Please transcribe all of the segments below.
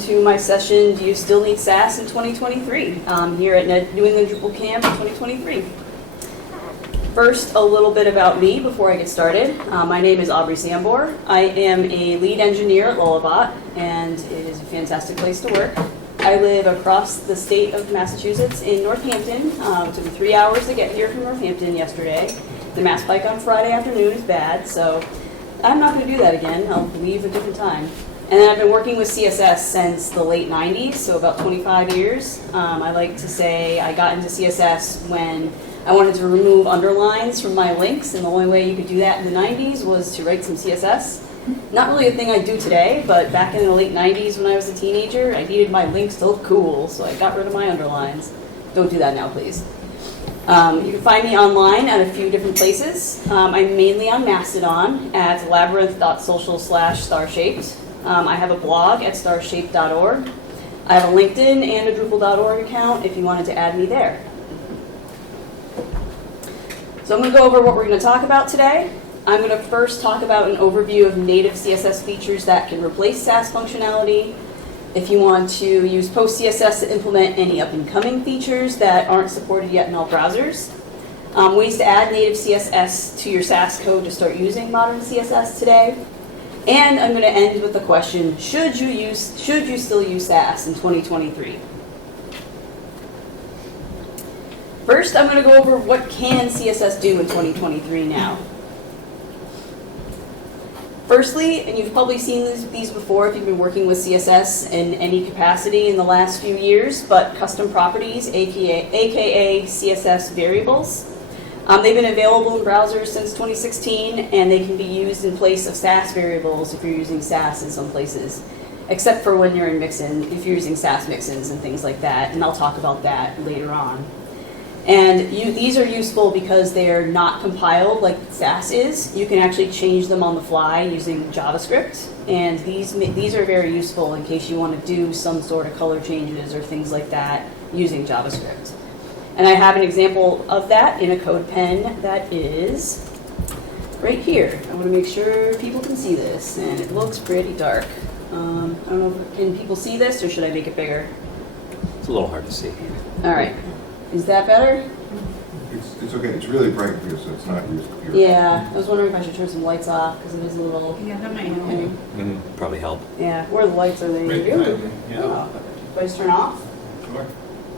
to my session, Do You Still Need Sass in 2023? Here at New England Drupal Camp 2023. First, a little bit about me before I get started. My name is Aubrey Sambor. I am a lead engineer at Lullabot, and it is a fantastic place to work. I live across the state of Massachusetts in Northampton. It took me 3 hours to get here from Northampton yesterday. The Mass Pike on Friday afternoon is bad, so I'm not going to do that again. I'll leave a different time. And then I've been working with CSS since the late 90s, so about 25 years. I like to say I got into CSS when I wanted to remove underlines from my links, and the only way you could do that in the 90s was to write some CSS. Not really a thing I do today, but back in the late 90s when I was a teenager, I needed my links to look cool, so I got rid of my underlines. Don't do that now, please. You can find me online at a few different places. I'm mainly on Mastodon at labyrinth.social/starshaped. I have a blog at starshaped.org. I have a LinkedIn and a Drupal.org account if you wanted to add me there. So I'm going to go over what we're going to talk about today. I'm going to first talk about an overview of native CSS features that can replace Sass functionality. If you want to use PostCSS to implement any up-and-coming features that aren't supported yet in all browsers. Ways to add native CSS to your Sass code to start using modern CSS today. And I'm going to end with the question, should you still use Sass in 2023? First, I'm going to go over what can CSS do in 2023 now. Firstly, and you've probably seen these before if you've been working with CSS in any capacity in the last few years, but custom properties, aka CSS variables. They've been available in browsers since 2016, and they can be used in place of Sass variables if you're using Sass in some places, except for when you're in mixin, if you're using Sass mixins and things like that, and I'll talk about that later on. And these are useful because they are not compiled like Sass is. You can actually change them on the fly using JavaScript, and these are very useful in case you want to do some sort of color changes or things like that using JavaScript. And I have an example of that in a code pen that is right here. I want to make sure people can see this, and it looks pretty dark. I don't know, can people see this, or should I make it bigger? It's a little hard to see. All right. Is that better? It's okay. It's really bright here, so it's not your computer. Yeah, I was wondering if I should turn some lights off because it is a little. Yeah, that might help. Okay. Probably help. Yeah, where the lights are they? Right Ooh. behind you, yeah. Oh. Do I just turn off? Sure.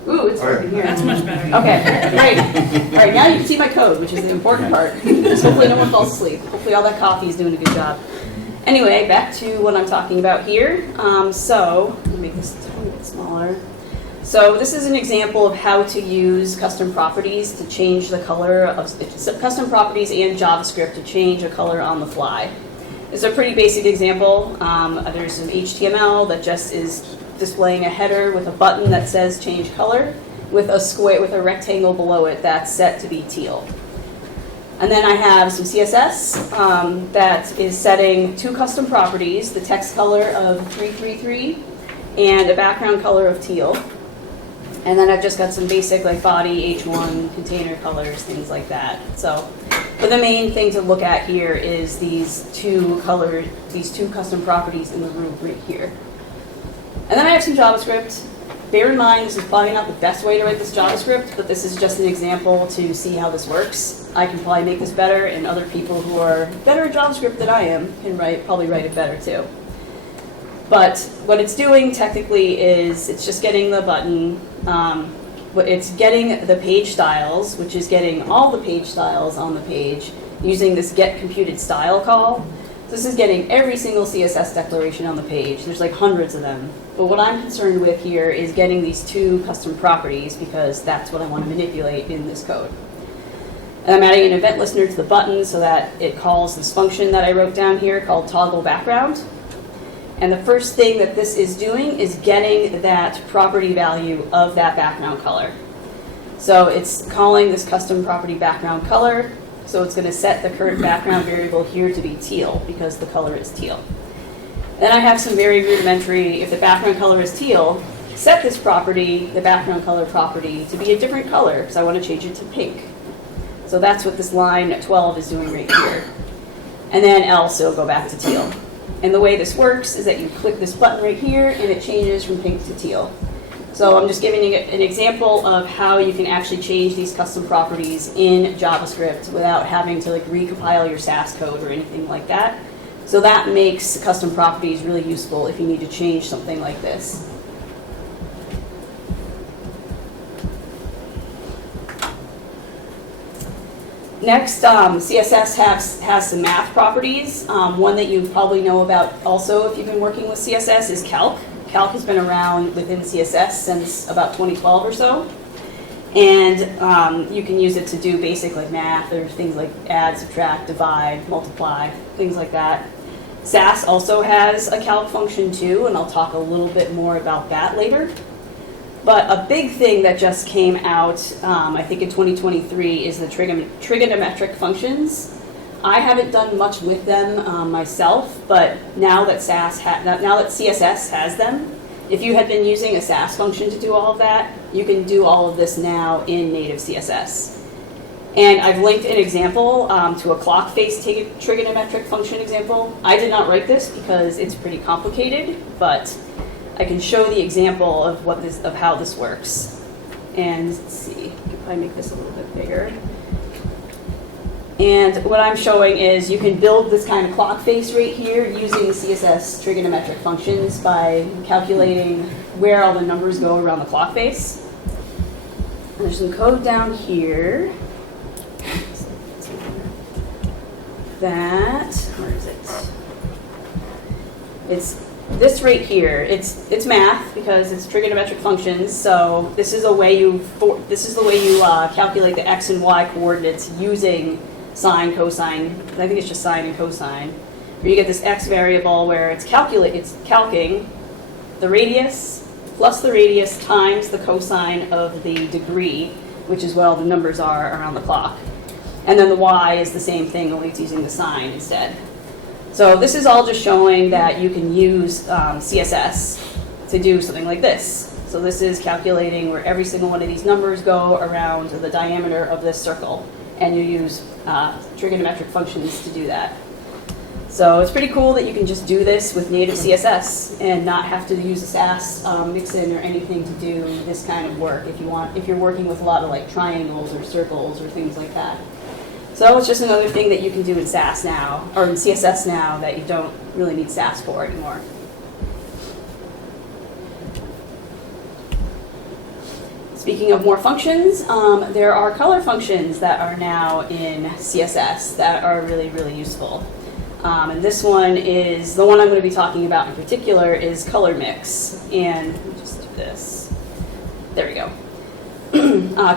Ooh, it's dark in here. That's much better. Okay, great. All right, now you can see my code, which is the important part. So hopefully no one falls asleep. Hopefully all that coffee is doing a good job. Anyway, back to what I'm talking about here. So let me make this a tiny bit smaller. So this is an example of how to use custom properties to change the color of custom properties and JavaScript to change a color on the fly. It's a pretty basic example. There's some HTML that just is displaying a header with a button that says change color with a square with a rectangle below it that's set to be teal. And then I have some CSS that is setting two custom properties, the text color of 333 and a background color of teal. And then I've just got some basic like body, H1, container colors, things like that. So, but the main thing to look at here is these two custom properties in the room right here. And then I have some JavaScript. Bear in mind, this is probably not the best way to write this JavaScript, but this is just an example to see how this works. I can probably make this better, and other people who are better at JavaScript than I am can probably write it better too. But what it's doing technically is it's just getting the button, it's getting the page styles, which is getting all the page styles on the page using this getComputedStyle call. So this is getting every single CSS declaration on the page. There's like hundreds of them. But what I'm concerned with here is getting these two custom properties because that's what I want to manipulate in this code. And I'm adding an event listener to the button so that it calls this function that I wrote down here called toggle background. And the first thing that this is doing is getting that property value of that background color. So it's calling this custom property background color. So it's going to set the current background variable here to be teal because the color is teal. Then I have some very rudimentary, if the background color is teal, set this property, the background color property, to be a different color because I want to change it to pink. So that's what this line 12 is doing right here. And then else it'll go back to teal. And the way this works is that you click this button right here and it changes from pink to teal. So I'm just giving you an example of how you can actually change these custom properties in JavaScript without having to like recompile your Sass code or anything like that. So that makes custom properties really useful if you need to change something like this. Next, CSS has some math properties. One that you probably know about also if you've been working with CSS is calc. Calc has been around within CSS since about 2012 or so. And you can use it to do basic like math or things like add, subtract, divide, multiply, things like that. Sass also has a calc function too, and I'll talk a little bit more about that later. But a big thing that just came out, I think in 2023, is the trigonometric functions. I haven't done much with them myself, but now that CSS has them, if you had been using a Sass function to do all of that, you can do all of this now in native CSS. And I've linked an example to a clock face trigonometric function example. I did not write this because it's pretty complicated, but I can show the example of how this works. And let's see, if I make this a little bit bigger. And what I'm showing is you can build this kind of clock face right here using CSS trigonometric functions by calculating where all the numbers go around the clock face. And there's some code down here. Where is it? It's this right here. It's math because it's trigonometric functions. So this is the way you calculate the x and y coordinates using sine, cosine. I think it's just sine and cosine. Where you get this x variable where it's calcing the radius plus the radius times the cosine of the degree, which is what all the numbers are around the clock. And then the y is the same thing, only it's using the sine instead. So this is all just showing that you can use CSS to do something like this. So this is calculating where every single one of these numbers go around the diameter of this circle. And you use trigonometric functions to do that. So it's pretty cool that you can just do this with native CSS and not have to use a Sass mixin or anything to do this kind of work if you're working with a lot of like triangles or circles or things like that. So it's just another thing that you can do in Sass now, or in CSS now, that you don't really need Sass for anymore. Speaking of more functions, there are color functions that are now in CSS that are really, really useful. And this one is, the one I'm going to be talking about in particular is color mix. And let me just do this. There we go.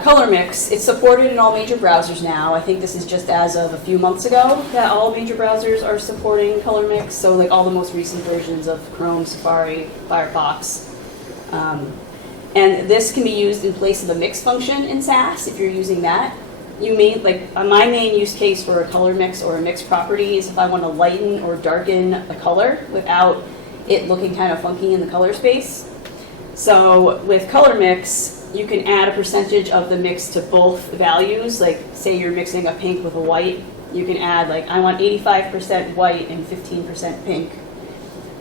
Color mix, it's supported in all major browsers now. I think this is just as of a few months ago that all major browsers are supporting color mix. So like all the most recent versions of Chrome, Safari, Firefox. And this can be used in place of a mix function in Sass if you're using that. You may, like my main use case for a color mix or a mix property is if I want to lighten or darken a color without it looking kind of funky in the color space. So with color mix, you can add a percentage of the mix to both values. Like say you're mixing a pink with a white, you can add like I want 85% white and 15% pink.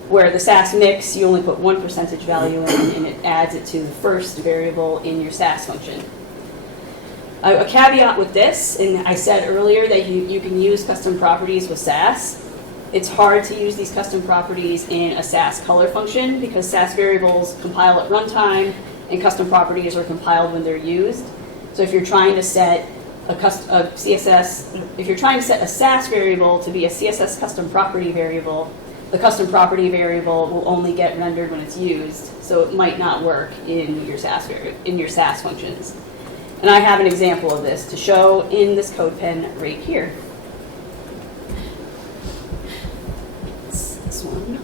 Where the Sass mix, you only put one percentage value in and it adds it to the first variable in your Sass function. A caveat with this, and I said earlier that you can use custom properties with Sass. It's hard to use these custom properties in a Sass color function because Sass variables compile at runtime and custom properties are compiled when they're used. So if you're trying to set a Sass variable to be a CSS custom property variable, the custom property variable will only get rendered when it's used, so it might not work in your Sass functions. And I have an example of this to show in this code pen right here. It's this one.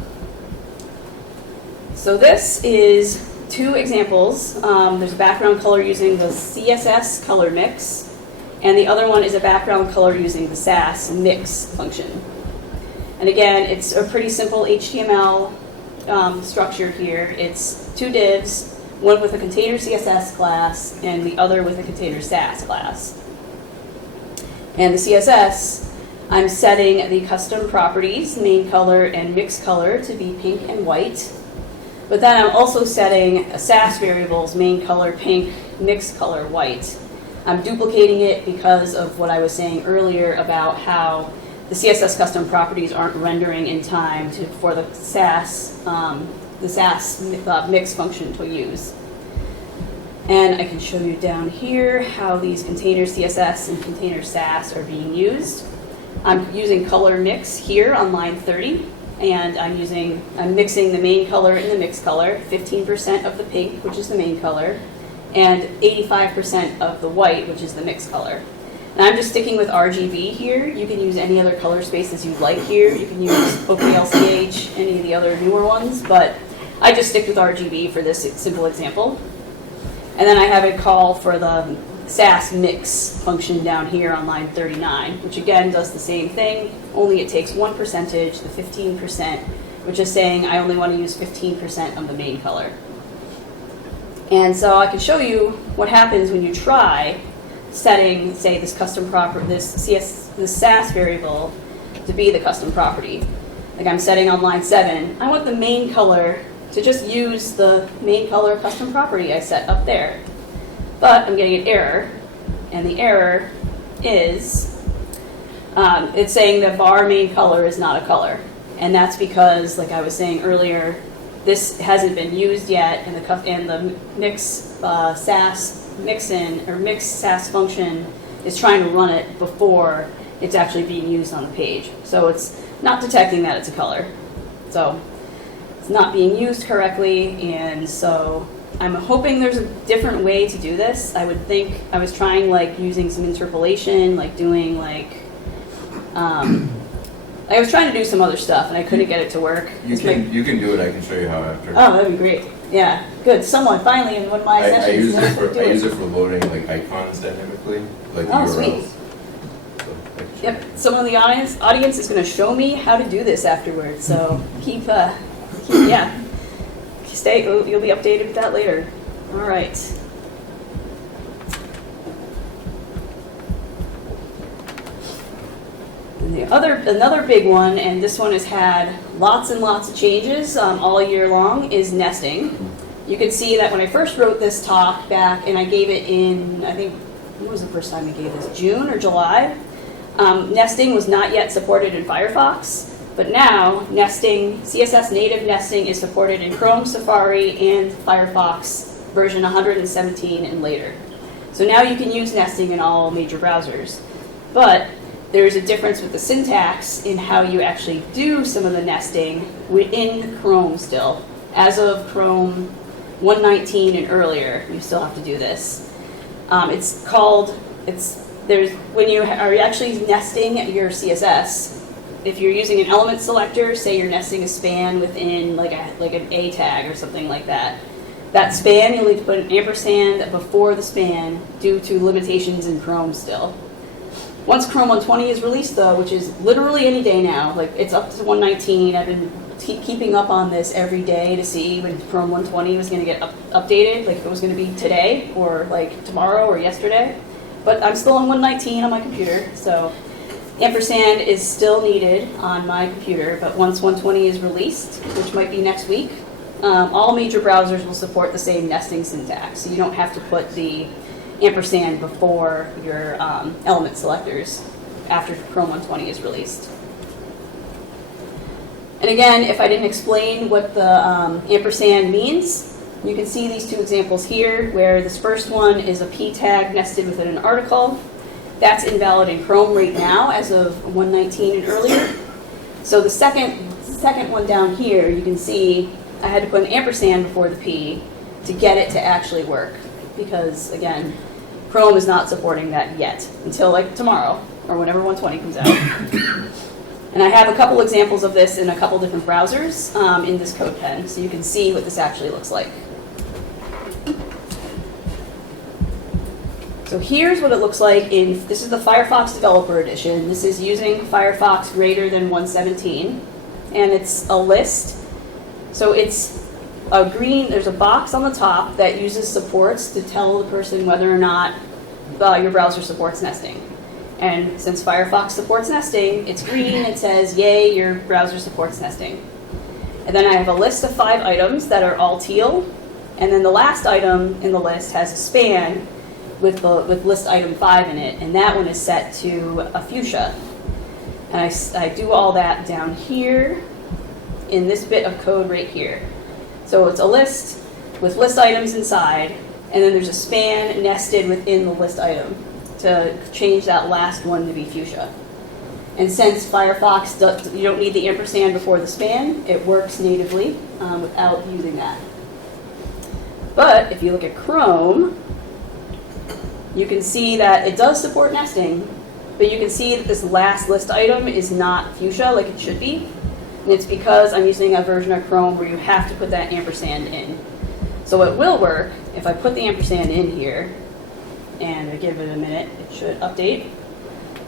So this is two examples. There's a background color using the CSS color mix, and the other one is a background color using the Sass mix function. And again, it's a pretty simple HTML structure here. It's two divs, one with a container CSS class and the other with a container Sass class. And the CSS I'm setting the custom properties, main color and mix color, to be pink and white. But then I'm also setting a Sass variables, main color pink, mix color white. I'm duplicating it because of what I was saying earlier about how the CSS custom properties aren't rendering in time for the Sass mix function to use. And I can show you down here how these container CSS and container Sass are being used. I'm using color mix here on line 30, and I'm mixing the main color and the mix color, 15% of the pink, which is the main color, and 85% of the white, which is the mix color. And I'm just sticking with RGB here. You can use any other color spaces you'd like here. You can use OpenLCH, any of the other newer ones, but I just stick with RGB for this simple example. And then I have a call for the Sass mix function down here on line 39, which again does the same thing, only it takes one percentage, the 15%, which is saying I only want to use 15% of the main color. And so I can show you what happens when you try setting, say, this custom property, this Sass variable to be the custom property. Like I'm setting on line 7, I want the main color to just use the main color custom property I set up there. But I'm getting an error, and the error is it's saying the var main color is not a color. And that's because, like I was saying earlier, this hasn't been used yet, and the mix Sass mixin or mix Sass function is trying to run it before it's actually being used on the page. So it's not detecting that it's a color. So it's not being used correctly, and so I'm hoping there's a different way to do this. I would think I was trying like using some interpolation, like doing like I was trying to do some other stuff and I couldn't get it to work. You can do it. I can show you how after. Oh, that'd be great. Yeah, good. Someone finally in one of my I sessions. use it for loading like icons dynamically, like Oh, URLs. sweet. So, Yep. Someone in the audience is going to show me how to do this afterwards. So keep yeah. Stay. You'll be updated with that later. All right. And another big one, and this one has had lots and lots of changes all year long, is nesting. You can see that when I first wrote this talk back, and I gave it in, I think, when was the first time I gave this? June or July? Nesting was not yet supported in Firefox, but now nesting, CSS native nesting is supported in Chrome, Safari, and Firefox version 117 and later. So now you can use nesting in all major browsers. But there's a difference with the syntax in how you actually do some of the nesting within Chrome still. As of Chrome 119 and earlier, you still have to do this. When you are actually nesting your CSS, if you're using an element selector, say you're nesting a span within like an A tag or something like that, that span you'll need to put an ampersand before the span due to limitations in Chrome still. Once Chrome 120 is released though, which is literally any day now, like it's up to 119, I've been keeping up on this every day to see when Chrome 120 was going to get updated, like if it was going to be today or like tomorrow or yesterday. But I'm still on 119 on my computer, so ampersand is still needed on my computer, but once 120 is released, which might be next week, all major browsers will support the same nesting syntax, so you don't have to put the ampersand before your element selectors after Chrome 120 is released. And again, if I didn't explain what the ampersand means, you can see these two examples here, where this first one is a p tag nested within an article. That's invalid in Chrome right now as of 119 and earlier. So the second one down here, you can see I had to put an ampersand before the p to get it to actually work, because again, Chrome is not supporting that yet until like tomorrow or whenever 120 comes out. And I have a couple examples of this in a couple different browsers in this code pen, so you can see what this actually looks like. So here's what it looks like this is the Firefox Developer Edition. This is using Firefox greater than 117, and it's a list. So it's there's a box on the top that uses supports to tell the person whether or not your browser supports nesting. And since Firefox supports nesting, it's green, it says, yay, your browser supports nesting. And then I have a list of 5 items that are all teal. And then the last item in the list has a span with list item 5 in it, and that one is set to a fuchsia. And I do all that down here in this bit of code right here. So it's a list with list items inside, and then there's a span nested within the list item to change that last one to be fuchsia. And since Firefox you don't need the ampersand before the span, it works natively without using that. But if you look at Chrome, you can see that it does support nesting, but you can see that this last list item is not fuchsia like it should be. And it's because I'm using a version of Chrome where you have to put that ampersand in. So it will work if I put the ampersand in here, and I give it a minute, it should update.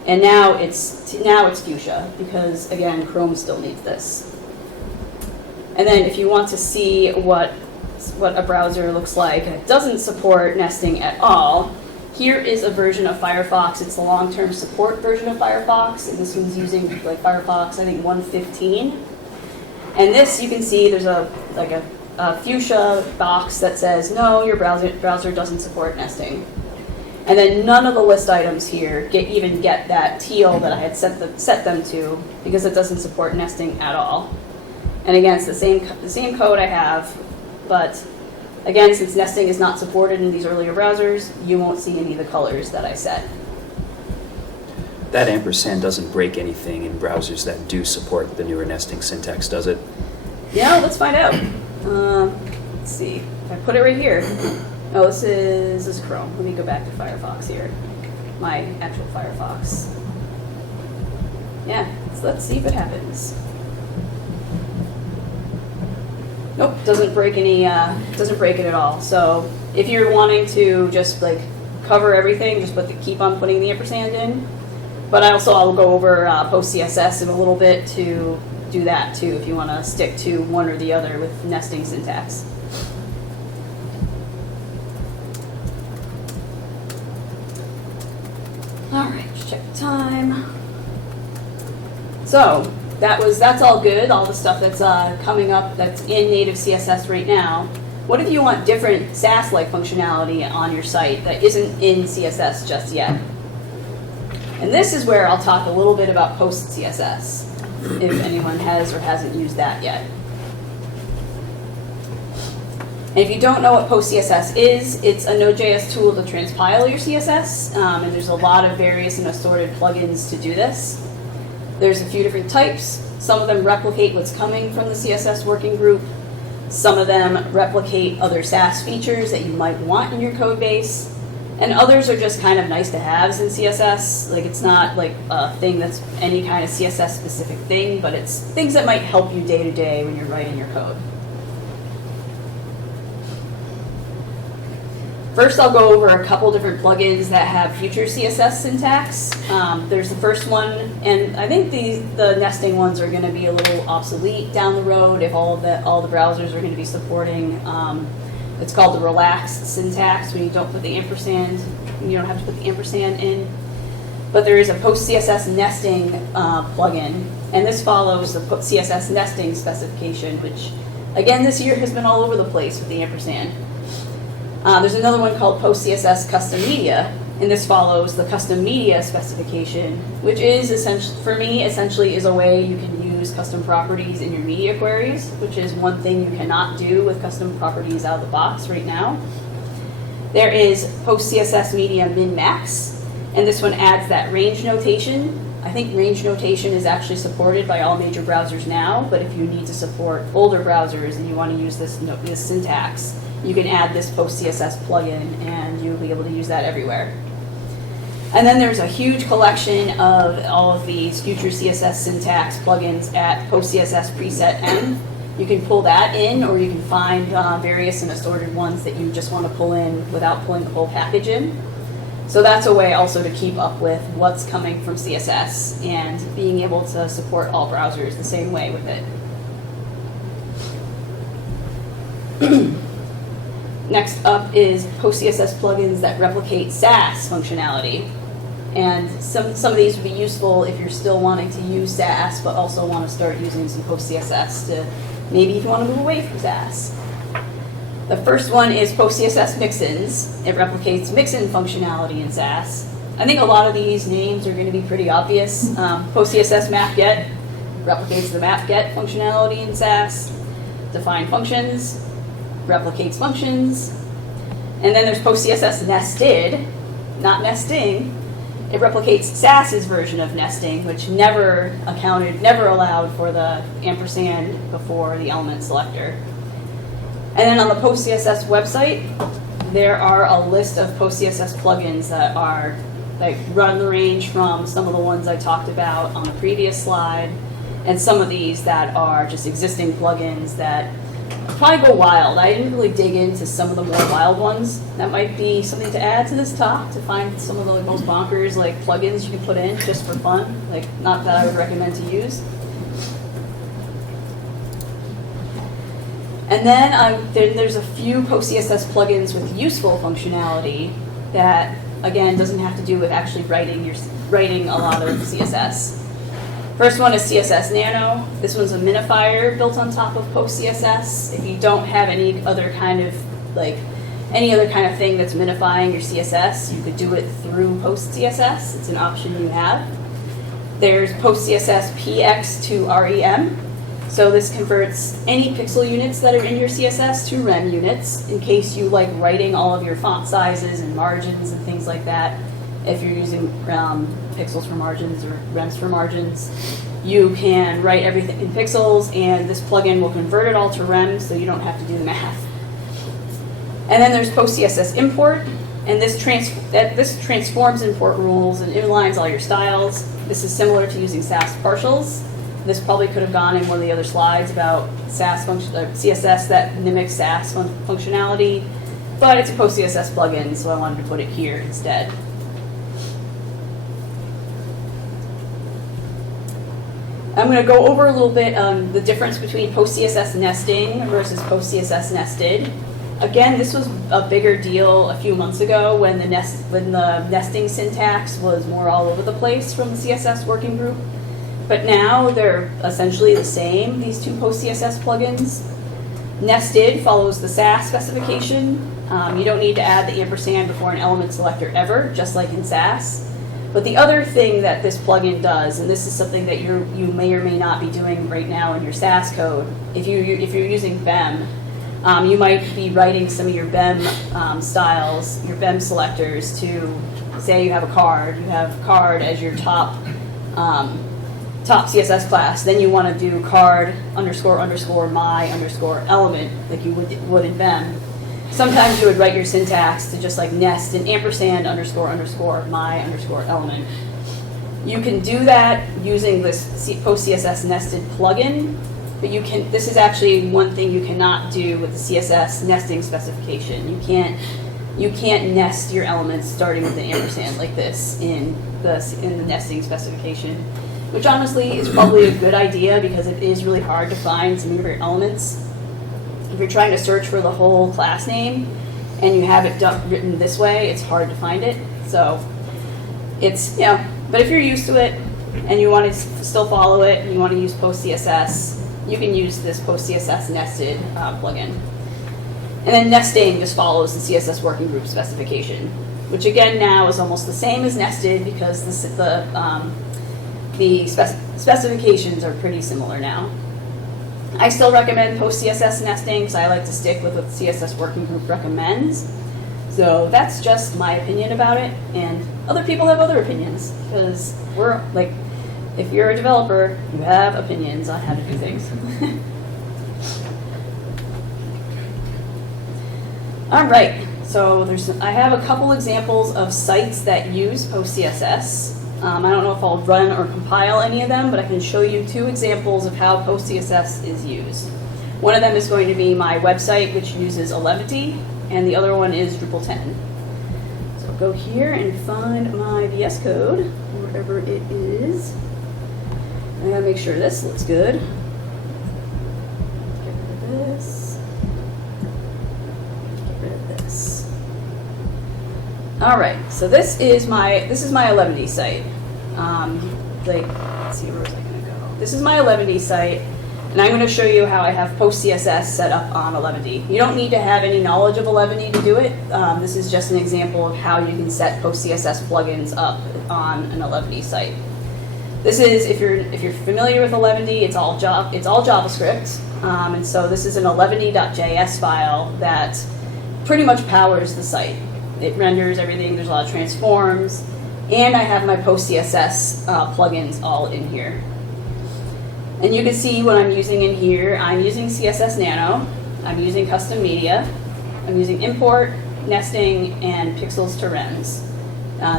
And now it's fuchsia, because again, Chrome still needs this. And then if you want to see what a browser looks like, and it doesn't support nesting at all, here is a version of Firefox. It's the long-term support version of Firefox, and this one's using like Firefox, I think 1.15. And this, you can see there's a fuchsia box that says, no, your browser doesn't support nesting. And then none of the list items here even get that teal that I had set them to, because it doesn't support nesting at all. And again, it's the same code I have, but again, since nesting is not supported in these earlier browsers, you won't see any of the colors that I set. That ampersand doesn't break anything in browsers that do support the newer nesting syntax, does it? Yeah, let's find out. Let's see. If I put it right here. Oh, this is Chrome. Let me go back to Firefox here. My actual Firefox. Yeah, so let's see if it happens. Nope, doesn't break it at all. So if you're wanting to just like cover everything, just keep on putting the ampersand in. But I'll go over PostCSS in a little bit to do that too, if you want to stick to one or the other with nesting syntax. All right, let's check the time. So that's all good, all the stuff that's coming up that's in native CSS right now. What if you want different Sass-like functionality on your site that isn't in CSS just yet? And this is where I'll talk a little bit about PostCSS, if anyone has or hasn't used that yet. And if you don't know what PostCSS is, it's a Node.js tool to transpile your CSS, and there's a lot of various and assorted plugins to do this. There's a few different types. Some of them replicate what's coming from the CSS working group. Some of them replicate other Sass features that you might want in your code base. And others are just kind of nice to haves in CSS. Like, it's not like a thing that's any kind of CSS specific thing, but it's things that might help you day to day when you're writing your code. First, I'll go over a couple different plugins that have future CSS syntax. There's the first one, and I think the nesting ones are going to be a little obsolete down the road if all the browsers are going to be supporting. It's called the relaxed syntax, when you don't put the ampersand, you don't have to put the ampersand in. But there is a PostCSS nesting plugin, and this follows the CSS nesting specification, which again this year has been all over the place with the ampersand. There's another one called PostCSS Custom Media, and this follows the custom media specification, which is essentially is a way you can use custom properties in your media queries, which is one thing you cannot do with custom properties out of the box right now. There is PostCSS Media Min-Max, and this one adds that range notation. I think range notation is actually supported by all major browsers now, but if you need to support older browsers and you want to use this syntax, you can add this PostCSS plugin and you'll be able to use that everywhere. And then there's a huge collection of all of these future CSS syntax plugins at PostCSS Preset M. You can pull that in, or you can find various and assorted ones that you just want to pull in without pulling the whole package in. So that's a way also to keep up with what's coming from CSS and being able to support all browsers the same way with it. Next up is PostCSS plugins that replicate Sass functionality. And some of these would be useful if you're still wanting to use Sass, but also want to start using some PostCSS to maybe if you want to move away from Sass. The first one is PostCSS mixins. It replicates mixin functionality in Sass. I think a lot of these names are going to be pretty obvious. PostCSS mapget replicates the mapget functionality in Sass. Define functions replicates functions. And then there's PostCSS nested, not nesting. It replicates Sass's version of nesting, which never allowed for the ampersand before the element selector. And then on the PostCSS website, there are a list of PostCSS plugins that are run the range from some of the ones I talked about on the previous slide, and some of these that are just existing plugins that probably go wild. I didn't really dig into some of the more wild ones. That might be something to add to this talk, to find some of the most bonkers plugins you can put in just for fun. Not that I would recommend to use. And then there's a few PostCSS plugins with useful functionality that, again, doesn't have to do with actually writing a lot of CSS. First one is CSS Nano. This one's a minifier built on top of PostCSS. If you don't have any other kind of thing that's minifying your CSS, you could do it through PostCSS. It's an option you have. There's PostCSS PX to REM. So this converts any pixel units that are in your CSS to rem units in case you like writing all of your font sizes and margins and things like that. If you're using pixels for margins or rems for margins, you can write everything in pixels, and this plugin will convert it all to rem, so you don't have to do the math. And then there's PostCSS import, and this transforms import rules and inlines all your styles. This is similar to using Sass partials. This probably could have gone in one of the other slides about Sass CSS that mimics Sass functionality, but it's a PostCSS plugin, so I wanted to put it here instead. I'm going to go over a little bit the difference between PostCSS nesting versus PostCSS nested. Again, this was a bigger deal a few months ago when the nesting syntax was more all over the place from the CSS working group. But now they're essentially the same, these two PostCSS plugins. Nested follows the Sass specification. You don't need to add the ampersand before an element selector ever, just like in Sass. But the other thing that this plugin does, and this is something that you may or may not be doing right now in your Sass code, if you're using BEM, you might be writing some of your BEM styles, your BEM selectors to, say you have a card, you have card as your top CSS class, then you want to do card __ my _ element like you would in BEM. Sometimes you would write your syntax to just nest an ampersand __ my _ element. You can do that using this PostCSS nested plugin, but this is actually one thing you cannot do with the CSS nesting specification. You can't nest your elements starting with the ampersand like this in the nesting specification, which honestly is probably a good idea because it is really hard to find some of your elements. If you're trying to search for the whole class name and you have it written this way, it's hard to find it. So it's, but if you're used to it and you want to still follow it and you want to use PostCSS, you can use this PostCSS nested plugin. And then nesting just follows the CSS working group specification, which again now is almost the same as nested because the specifications are pretty similar now. I still recommend PostCSS nesting because I like to stick with what the CSS working group recommends. So that's just my opinion about it, and other people have other opinions because if you're a developer, you have opinions on how to do things. All right, so I have a couple examples of sites that use PostCSS. I don't know if I'll run or compile any of them, but I can show you two examples of how PostCSS is used. One of them is going to be my website, which uses Alevity, and the other one is Drupal 10. So I'll go here and find my VS Code, wherever it is. I gotta make sure this looks good. Get rid of this. Get rid of this. All right, so this is my 11D site. Let's see, where was I going to go? This is my 11D site, and I'm going to show you how I have PostCSS set up on 11D. You don't need to have any knowledge of 11D to do it. This is just an example of how you can set PostCSS plugins up on an 11D site. This is, if you're familiar with 11D, it's all JavaScript, and so this is an 11d.js file that pretty much powers the site. It renders everything. There's a lot of transforms, and I have my PostCSS plugins all in here. And you can see what I'm using in here. I'm using CSS Nano. I'm using custom media. I'm using import, nesting, and pixels to rems.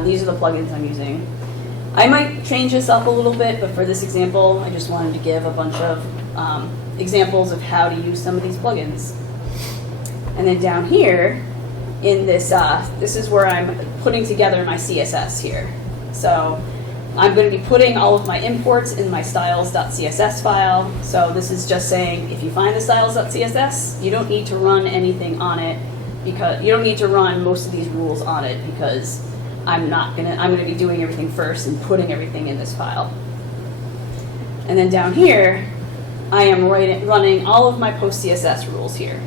These are the plugins I'm using. I might change this up a little bit, but for this example, I just wanted to give a bunch of examples of how to use some of these plugins. And then down here, in this, this is where I'm putting together my CSS here. So I'm going to be putting all of my imports in my styles.css file. So this is just saying, if you find the styles.css, you don't need to run anything on it, because you don't need to run most of these rules on it, because I'm going to be doing everything first and putting everything in this file. And then down here, I am running all of my PostCSS rules here.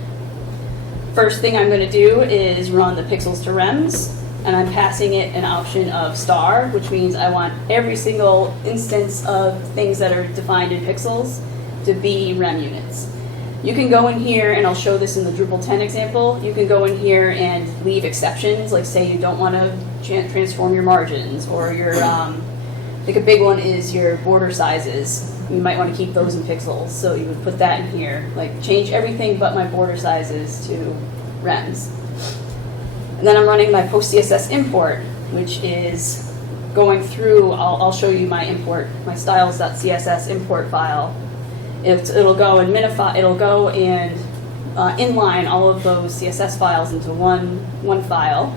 First thing I'm going to do is run the pixels to rems, and I'm passing it an option of star, which means I want every single instance of things that are defined in pixels to be rem units. You can go in here, and I'll show this in the Drupal 10 example, you can go in here and leave exceptions, like say you don't want to transform your margins, or your, like a big one is your border sizes. You might want to keep those in pixels, so you would put that in here, like change everything but my border sizes to rems. And then I'm running my PostCSS import, which is going through, I'll show you my import, my styles.css import file. It'll go and minify, it'll go and inline all of those CSS files into one file.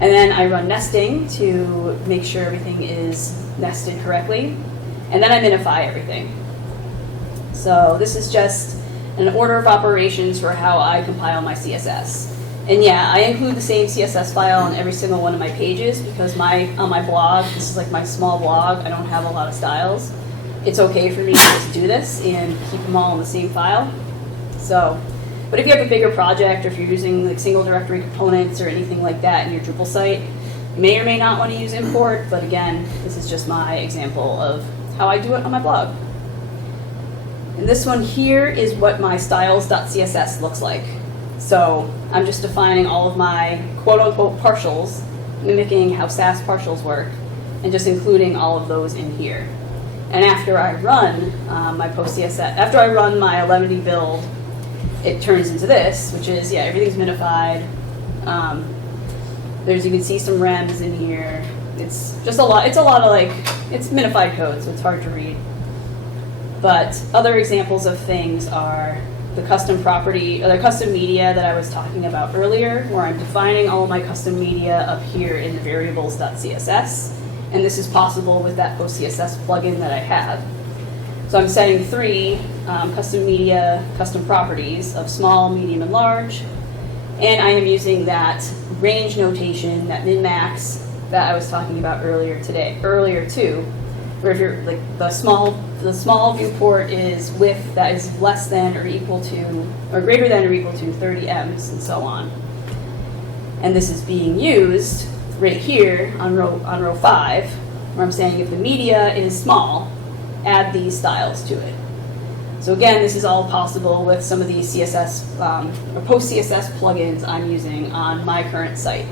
And then I run nesting to make sure everything is nested correctly. And then I minify everything. So this is just an order of operations for how I compile my CSS. And yeah, I include the same CSS file on every single one of my pages, because on my blog, this is like my small blog, I don't have a lot of styles. It's okay for me to just do this and keep them all in the same file. So, but if you have a bigger project, or if you're using like single directory components or anything like that in your Drupal site, you may or may not want to use import, but again, this is just my example of how I do it on my blog. And this one here is what my styles.css looks like. So I'm just defining all of my quote-unquote partials, mimicking how Sass partials work, and just including all of those in here. And after I run my PostCSS, after I run my 11D build, it turns into this, which is, yeah, everything's minified. You can see some rems in here. It's just a lot. It's a lot of it's minified code, so it's hard to read. But other examples of things are the custom property, or the custom media that I was talking about earlier, where I'm defining all of my custom media up here in the variables.css. And this is possible with that PostCSS plugin that I have. So I'm setting 3 custom media, custom properties of small, medium, and large. And I am using that range notation, that min-max that I was talking about earlier too, where if you're like the small viewport is width that is less than or equal to, or greater than or equal to 30 ems, and so on. And this is being used right here on row 5, where I'm saying if the media is small, add these styles to it. So again, this is all possible with some of these CSS or PostCSS plugins I'm using on my current site.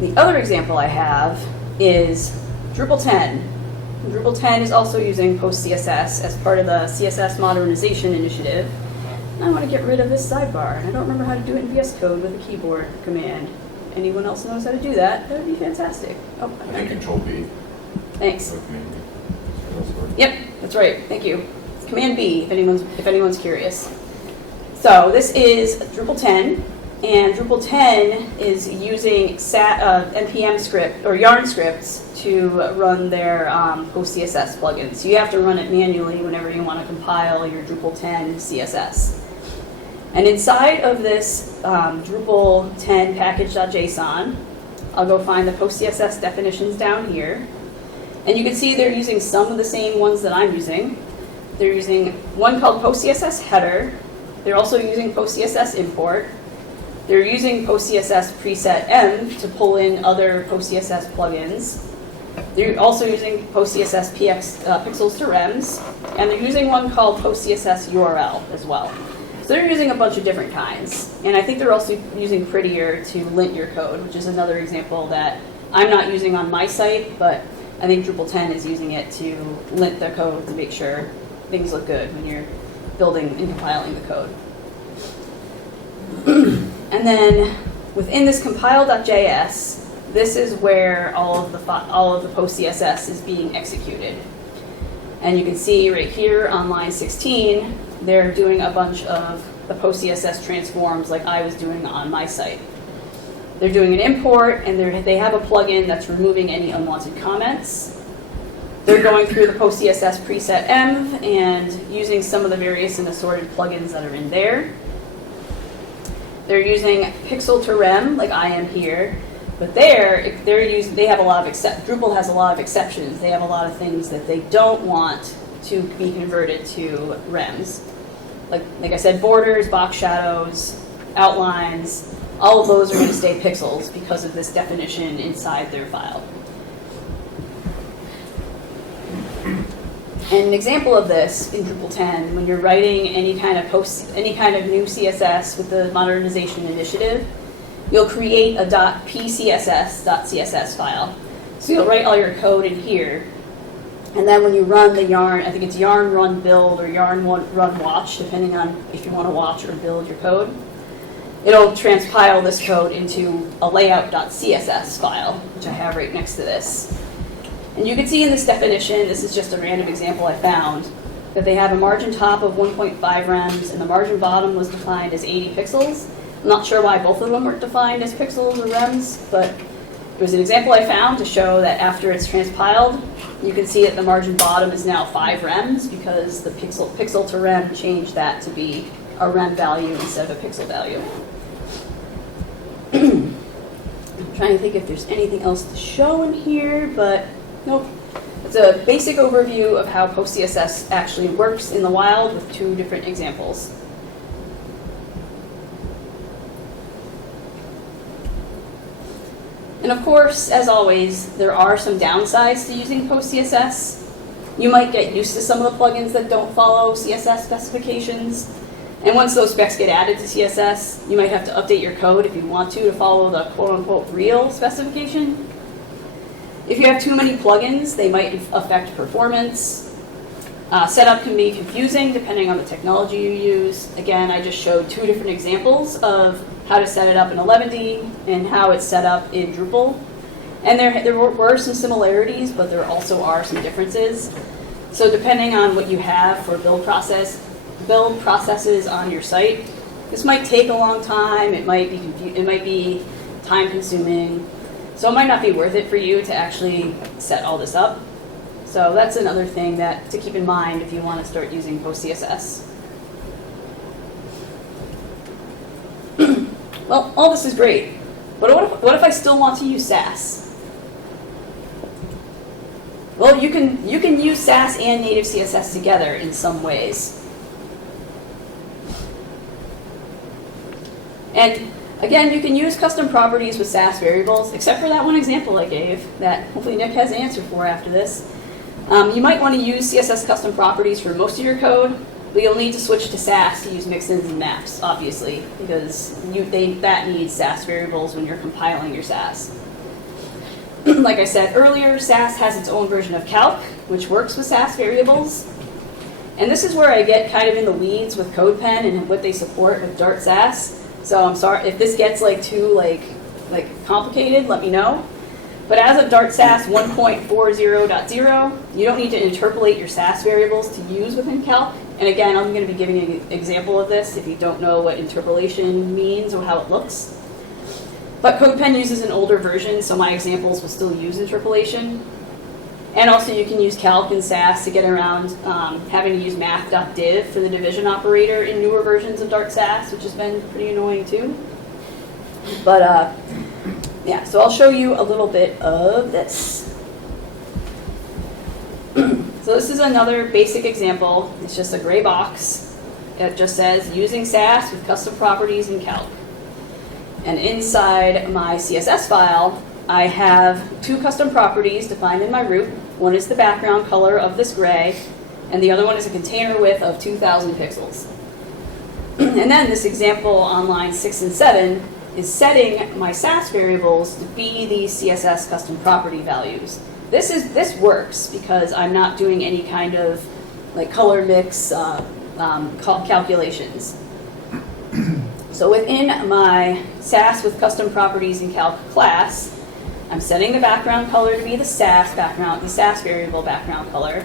The other example I have is Drupal 10. Drupal 10 is also using PostCSS as part of the CSS modernization initiative. I want to get rid of this sidebar, and I don't remember how to do it in VS Code with a keyboard command. Anyone else knows how to do that? That would be fantastic. Oh, I think Control B. Thanks. Or Command B. Yep, that's right. Thank you. It's Command B if anyone's curious. So this is Drupal 10, and Drupal 10 is using npm script or yarn scripts to run their PostCSS plugins. So you have to run it manually whenever you want to compile your Drupal 10 CSS. And inside of this Drupal 10 package.json, I'll go find the PostCSS definitions down here. And you can see they're using some of the same ones that I'm using. They're using one called PostCSS header. They're also using PostCSS import. They're using PostCSS preset M to pull in other PostCSS plugins. They're also using PostCSS pixels to rems. And they're using one called PostCSS URL as well. So they're using a bunch of different kinds. And I think they're also using Prettier to lint your code, which is another example that I'm not using on my site, but I think Drupal 10 is using it to lint the code to make sure things look good when you're building and compiling the code. And then within this compile.js, this is where all of the PostCSS is being executed. And you can see right here on line 16, they're doing a bunch of the PostCSS transforms like I was doing on my site. They're doing an import, and they have a plugin that's removing any unwanted comments. They're going through the PostCSS preset M and using some of the various and assorted plugins that are in there. They're using pixel to rem, like I am here, but they have a lot of Drupal has a lot of exceptions. They have a lot of things that they don't want to be converted to rems. Like I said, borders, box shadows, outlines, all of those are going to stay pixels because of this definition inside their file. And an example of this in Drupal 10, when you're writing any kind of new CSS with the modernization initiative, you'll create a .pcss.css file. So you'll write all your code in here, and then when you run the yarn, I think it's yarn run build or yarn run watch, depending on if you want to watch or build your code, it'll transpile this code into a layout.css file, which I have right next to this. And you can see in this definition, this is just a random example I found, that they have a margin top of 1.5 rems and the margin bottom was defined as 80 pixels. I'm not sure why both of them weren't defined as pixels or rems, but it was an example I found to show that after it's transpiled, you can see that the margin bottom is now 5 rems because the pixel to rem changed that to be a rem value instead of a pixel value. I'm trying to think if there's anything else to show in here, but nope. It's a basic overview of how PostCSS actually works in the wild with 2 different examples. And of course, as always, there are some downsides to using PostCSS. You might get used to some of the plugins that don't follow CSS specifications. And once those specs get added to CSS, you might have to update your code if you want to follow the quote-unquote real specification. If you have too many plugins, they might affect performance. Setup can be confusing depending on the technology you use. Again, I just showed 2 different examples of how to set it up in 11D and how it's set up in Drupal. And there were some similarities, but there also are some differences. So depending on what you have for build processes on your site, this might take a long time. It might be time consuming. So it might not be worth it for you to actually set all this up. So that's another thing to keep in mind if you want to start using PostCSS. Well, all this is great, but what if I still want to use Sass? Well, you can use Sass and native CSS together in some ways. And again, you can use custom properties with Sass variables, except for that one example I gave that hopefully Nick has an answer for after this. You might want to use CSS custom properties for most of your code, but you'll need to switch to Sass to use mixins and maps, obviously, because that needs Sass variables when you're compiling your Sass. Like I said earlier, Sass has its own version of calc, which works with Sass variables. And this is where I get kind of in the weeds with CodePen and what they support with Dart Sass. So I'm sorry if this gets too complicated, let me know. But as of Dart Sass 1.40.0, you don't need to interpolate your Sass variables to use within calc. And again, I'm going to be giving an example of this if you don't know what interpolation means or how it looks. But CodePen uses an older version, so my examples will still use interpolation. And also you can use calc and Sass to get around having to use math.div for the division operator in newer versions of Dart Sass, which has been pretty annoying too. But yeah, so I'll show you a little bit of this. So this is another basic example. It's just a gray box. It just says using Sass with custom properties in calc. And inside my CSS file, I have two custom properties defined in my root. One is the background color of this gray, and the other one is a container width of 2,000 pixels. And then this example on lines 6 and 7 is setting my Sass variables to be these CSS custom property values. This works because I'm not doing any kind of like color mix calculations. So within my Sass with custom properties in calc class, I'm setting the background color to be the Sass variable background color.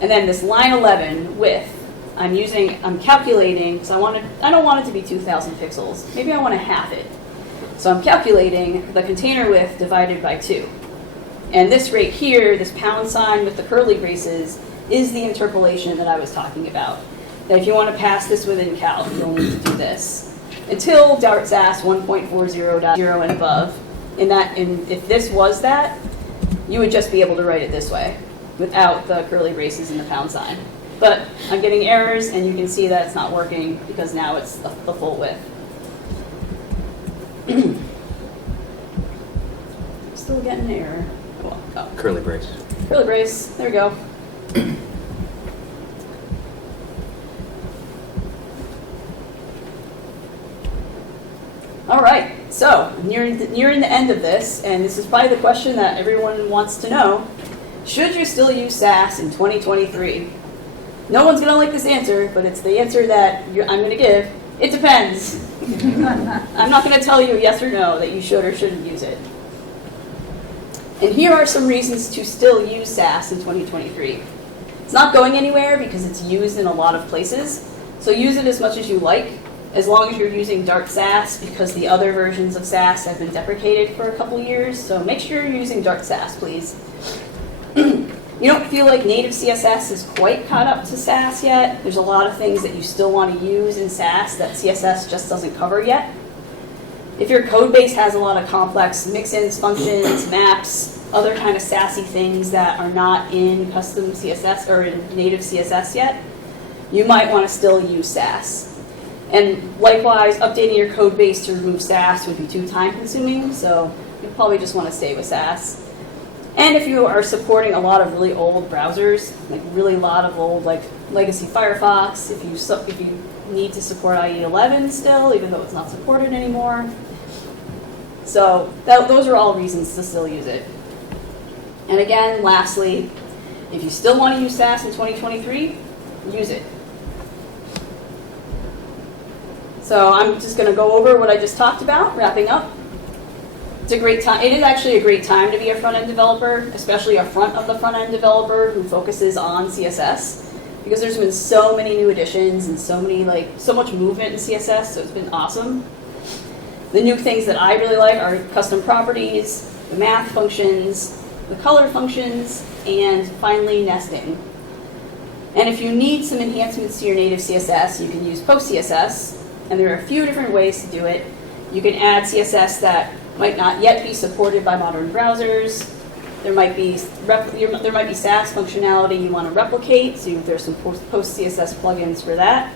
And then this line 11 width, I'm calculating, so I don't want it to be 2,000 pixels. Maybe I want to half it. So I'm calculating the container width divided by 2. And this right here, this pound sign with the curly braces, is the interpolation that I was talking about. That if you want to pass this within calc, you'll need to do this. Until Dart Sass 1.40.0 and above, if this was that, you would just be able to write it this way, without the curly braces and the pound sign. But I'm getting errors, and you can see that it's not working because now it's the full width. Still getting an error. Oh. Curly brace. Curly brace, there we go. All right, so nearing the end of this, and this is probably the question that everyone wants to know. Should you still use Sass in 2023? No one's going to like this answer, but it's the answer that I'm going to give. It depends. I'm not going to tell you yes or no that you should or shouldn't use it. And here are some reasons to still use Sass in 2023. It's not going anywhere because it's used in a lot of places, so use it as much as you like, as long as you're using Dart Sass, because the other versions of Sass have been deprecated for a couple years, so make sure you're using Dart Sass, please. You don't feel like native CSS is quite caught up to Sass yet. There's a lot of things that you still want to use in Sass that CSS just doesn't cover yet. If your code base has a lot of complex mix-ins, functions, maps, other kind of sassy things that are not in custom CSS or in native CSS yet, you might want to still use Sass. And likewise, updating your code base to remove Sass would be too time-consuming, so you'll probably just want to stay with Sass. And if you are supporting a lot of really old browsers, like really a lot of old like legacy Firefox, if you need to support IE 11 still, even though it's not supported anymore. So those are all reasons to still use it. And again, lastly, if you still want to use Sass in 2023, use it. So I'm just going to go over what I just talked about, wrapping up. It's a great time. It is actually a great time to be a front-end developer, especially a front-end developer who focuses on CSS, because there's been so many new additions and so much movement in CSS, so it's been awesome. The new things that I really like are custom properties, the math functions, the color functions, and finally nesting. And if you need some enhancements to your native CSS, you can use PostCSS, and there are a few different ways to do it. You can add CSS that might not yet be supported by modern browsers. There might be Sass functionality you want to replicate, so there's some PostCSS plugins for that.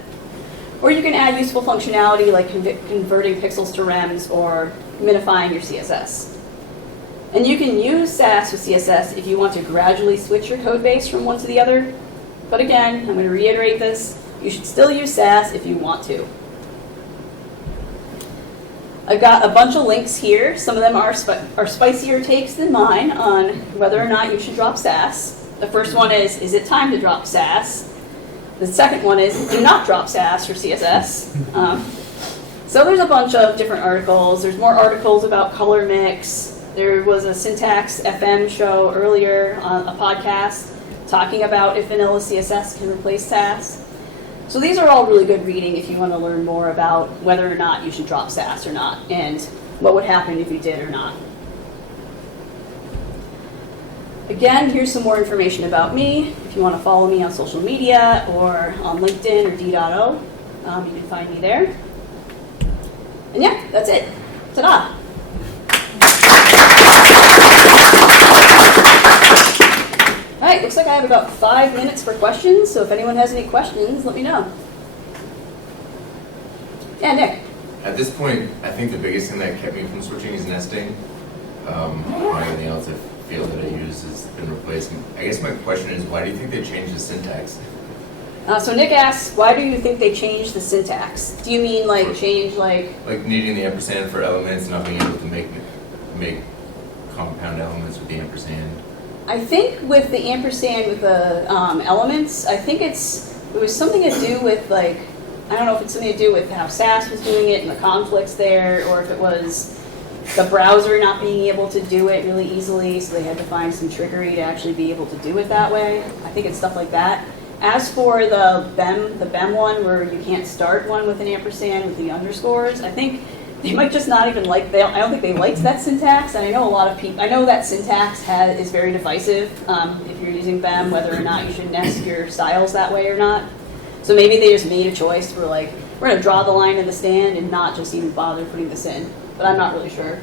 Or you can add useful functionality like converting pixels to rems or minifying your CSS. And you can use Sass with CSS if you want to gradually switch your code base from one to the other. But again, I'm going to reiterate this, you should still use Sass if you want to. I've got a bunch of links here. Some of them are spicier takes than mine on whether or not you should drop Sass. The first one is it time to drop Sass? The second one is, do not drop Sass for CSS. So there's a bunch of different articles. There's more articles about color mix. There was a Syntax FM show earlier on a podcast talking about if vanilla CSS can replace Sass. So these are all really good reading if you want to learn more about whether or not you should drop Sass or not, and what would happen if you did or not. Again, here's some more information about me. If you want to follow me on social media or on LinkedIn or D.O, you can find me there. And yeah, that's it. Ta-da! All right, looks like I have about 5 minutes for questions, so if anyone has any questions, let me know. Yeah, Nick. At this point, I think the biggest thing that kept me from switching is nesting. Everything else I feel that I use has been replaced. I guess my question is, why do you think they changed the syntax? So Nick asks, why do you think they changed the syntax? Do you mean like change like... Like needing the ampersand for elements, not being able to make compound elements with the ampersand. I think with the ampersand with the elements, I think it was something to do with like, I don't know if it's something to do with how Sass was doing it and the conflicts there, or if it was the browser not being able to do it really easily, so they had to find some trickery to actually be able to do it that way. I think it's stuff like that. As for the BEM one, where you can't start one with an ampersand with the underscores, I think they might just not even like, I don't think they liked that syntax, and I know a lot of people, I know that syntax is very divisive if you're using BEM, whether or not you should nest your styles that way or not. So maybe they just made a choice for like, we're going to draw the line in the stand and not just even bother putting this in. But I'm not really sure.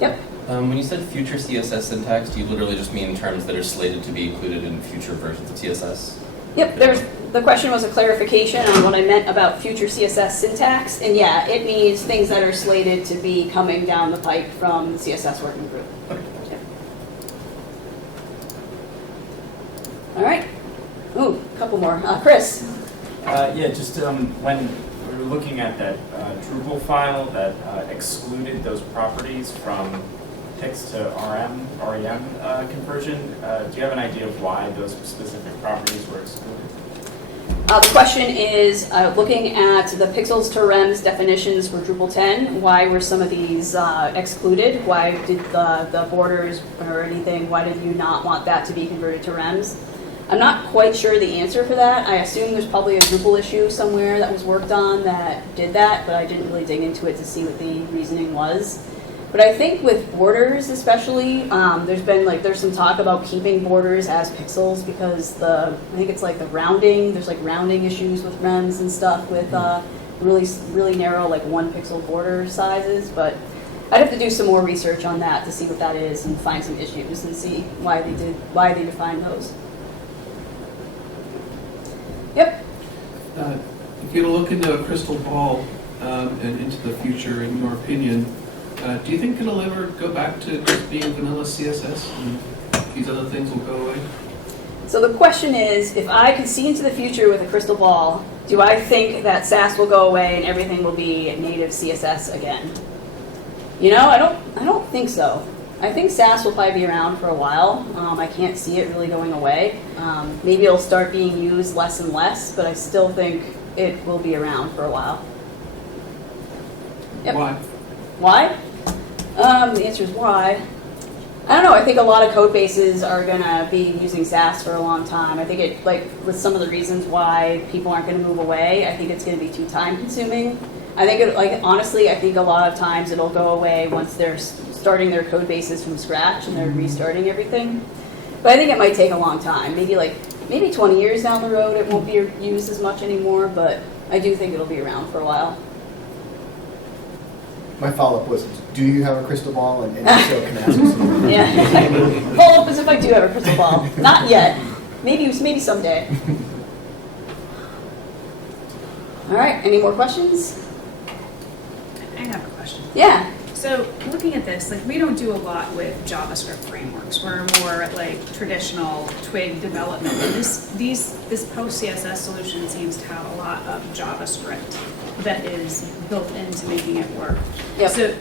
Yep. When you said future CSS syntax, do you literally just mean terms that are slated to be included in future versions of CSS? Yep, the question was a clarification on what I meant about future CSS syntax. And yeah, it means things that are slated to be coming down the pipe from the CSS working group. Okay. Yep. All right. Ooh, a couple more. Chris. Yeah, just when we were looking at that Drupal file that excluded those properties from text to REM conversion, do you have an idea of why those specific properties were excluded? The question is, looking at the pixels to rems definitions for Drupal 10, why were some of these excluded? Why did the borders or anything, why did you not want that to be converted to rems? I'm not quite sure the answer for that. I assume there's probably a Drupal issue somewhere that was worked on that did that, but I didn't really dig into it to see what the reasoning was. But I think with borders especially, there's some talk about keeping borders as pixels because I think it's like the rounding, there's like rounding issues with rems and stuff with really narrow like 1 pixel border sizes, but I'd have to do some more research on that to see what that is and find some issues and see why they defined those. Yep. If you look into a crystal ball and into the future, in your opinion, do you think it'll ever go back to just being vanilla CSS and these other things will go away? So the question is, if I could see into the future with a crystal ball, do I think that Sass will go away and everything will be native CSS again? You know, I don't think so. I think Sass will probably be around for a while. I can't see it really going away. Maybe it'll start being used less and less, but I still think it will be around for a while. Yep. Why? Why? The answer is why. I don't know. I think a lot of code bases are going to be using Sass for a long time. I think it, like, with some of the reasons why people aren't going to move away, I think it's going to be too time consuming. I think, honestly, I think a lot of times it'll go away once they're starting their code bases from scratch and they're restarting everything. But I think it might take a long time. Maybe 20 years down the road it won't be used as much anymore, but I do think it'll be around for a while. My follow-up was, do you have a crystal ball? And if so, can I ask you something? Yeah. Follow-up is if I do have a crystal ball. Not yet. Maybe someday. All right, any more questions? I have a question. Yeah. So looking at this, like we don't do a lot with JavaScript frameworks. We're more like traditional Twig development. And this PostCSS solution seems to have a lot of JavaScript that is built into making it work. Yep. So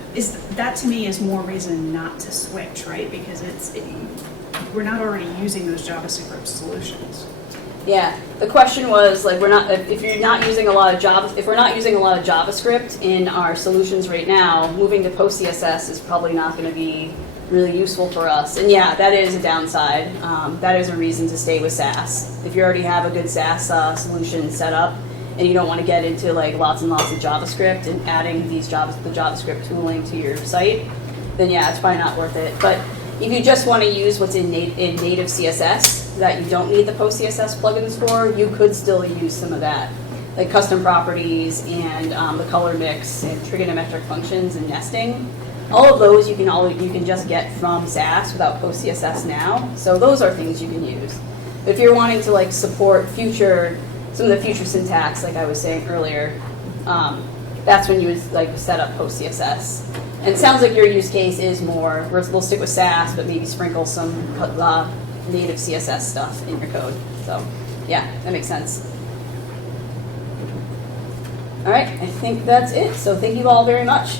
that to me is more reason not to switch, right? Because we're not already using those JavaScript solutions. Yeah. The question was like if we're not using a lot of JavaScript in our solutions right now, moving to PostCSS is probably not going to be really useful for us. And yeah, that is a downside. That is a reason to stay with Sass. If you already have a good Sass solution set up and you don't want to get into like lots and lots of JavaScript and adding the JavaScript tooling to your site, then yeah, it's probably not worth it. But If you just want to use what's in native CSS that you don't need the PostCSS plugins for, you could still use some of that, like custom properties and the color mix and trigonometric functions and nesting. All of those you can just get from Sass without PostCSS now. So those are things you can use. But if you're wanting to like support some of the future syntax, like I was saying earlier, that's when you would like set up PostCSS. And it sounds like your use case is more, we'll stick with Sass, but maybe sprinkle some native CSS stuff in your code. So yeah, that makes sense. All right, I think that's it. So thank you all very much.